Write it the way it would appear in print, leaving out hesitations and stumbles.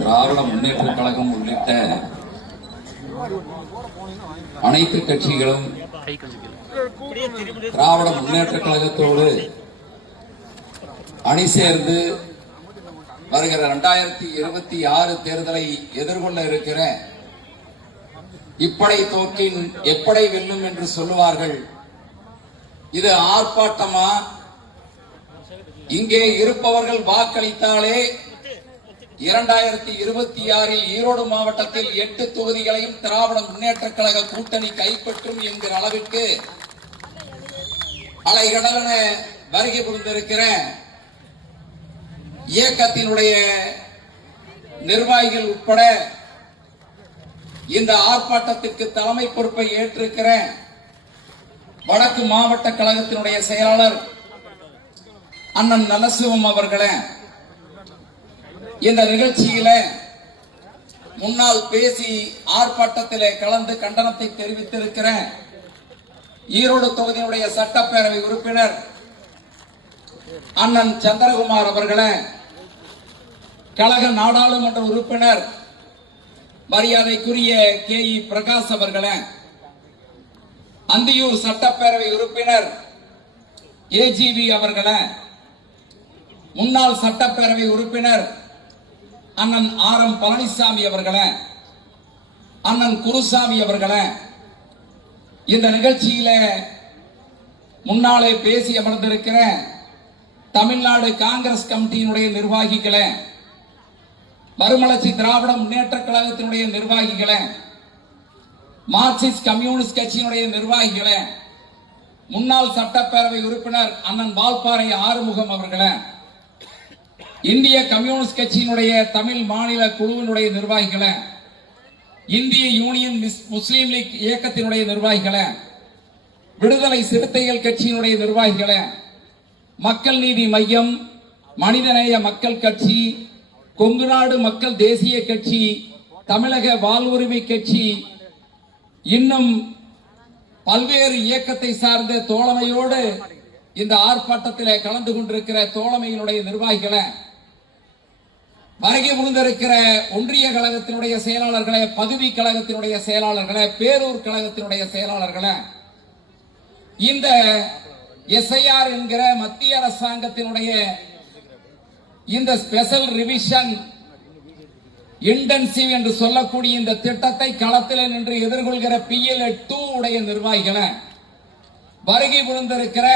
திராவிட முன்னேற்ற கழகம் உள்ளிட்ட அனைத்து கட்சிகளும் திராவிட முன்னேற்ற கழகத்தோடு அணி சேர்ந்து வருகிற 2026 தேர்தலை எதிர்கொள்ள இருக்கிற இப்படை தோக்கின் எப்படை வெல்லும் என்று சொல்லுவார்கள். இது ஆர்ப்பாட்டமா? இங்கே இருப்பவர்கள் வாக்களித்தாலே 2026 ஈரோடு மாவட்டத்தில் 8 தொகுதிகளையும் திராவிட முன்னேற்ற கழக கூட்டணி கைப்பற்றும் என்கிற அளவிற்கு அலைகடலென வருகை புரிந்திருக்கிற இயக்கத்தினுடைய நிர்வாகிகள் உட்பட இந்த ஆர்ப்பாட்டத்திற்கு தலைமை பொறுப்பை ஏற்றிருக்கிற வடக்கு மாவட்ட கழகத்தினுடைய செயலாளர் அண்ணன் நலசிவம் அவர்களே, இந்த நிகழ்ச்சியில முன்னால் பேசி ஆர்ப்பாட்டத்திலே கலந்து கண்டனத்தை தெரிவித்திருக்கிற ஈரோடு தொகுதியினுடைய சட்டப்பேரவை உறுப்பினர் அண்ணன் சந்திரகுமார் அவர்களே, கழக நாடாளுமன்ற உறுப்பினர் மரியாதைக்குரிய KE பிரகாஷ் அவர்களே, அந்தியூர் சட்டப்பேரவை உறுப்பினர் AGV அவர்களே, முன்னாள் சட்டப்பேரவை உறுப்பினர் அண்ணன் RM பழனிசாமி அவர்களே, அண்ணன் குருசாமி அவர்களே, இந்த நிகழ்ச்சியில முன்னாலே பேசி அமர்ந்திருக்கிற தமிழ்நாடு காங்கிரஸ் கமிட்டியினுடைய நிர்வாகிகளே, மறுமலர்ச்சி திராவிட முன்னேற்ற கழகத்தினுடைய நிர்வாகிகளே, மார்க்சிஸ்ட் கம்யூனிஸ்ட் கட்சியினுடைய நிர்வாகிகளே, முன்னாள் சட்டப்பேரவை உறுப்பினர் அண்ணன் வால்பாறை ஆறுமுகம் அவர்களே, இந்திய கம்யூனிஸ்ட் கட்சியினுடைய தமிழ் மாநில குழுவினுடைய நிர்வாகிகளே, இந்திய யூனியன் முஸ்லீம் லீக் இயக்கத்தினுடைய நிர்வாகிகளே, விடுதலை சிறுத்தைகள் கட்சியினுடைய நிர்வாகிகளே, மக்கள் நீதி மையம், மனிதநேய மக்கள் கட்சி, கொங்குநாடு மக்கள் தேசிய கட்சி, தமிழக வாழ்வுரிமை கட்சி, இன்னும் பல்வேறு இயக்கத்தை சார்ந்த தோழமையோடு இந்த ஆர்ப்பாட்டத்தில் கலந்து கொண்டிருக்கிற தோழமையினுடைய நிர்வாகிகளை, வருகை புரிந்திருக்கிற ஒன்றிய கழகத்தினுடைய செயலாளர்களே, பதவி கழகத்தினுடைய செயலாளர்களே, பேரூர் கழகத்தினுடைய செயலாளர்களே, இந்த SIR என்கிற மத்திய அரசாங்கத்தினுடைய இந்த ஸ்பெஷல் ரிவிஷன் இன்டென்சிவ் என்று சொல்லக்கூடிய இந்த திட்டத்தை களத்தில் நின்று எதிர்கொள்கிற PLA 2 உடைய நிர்வாகிகளை, வருகை புரிந்திருக்கிற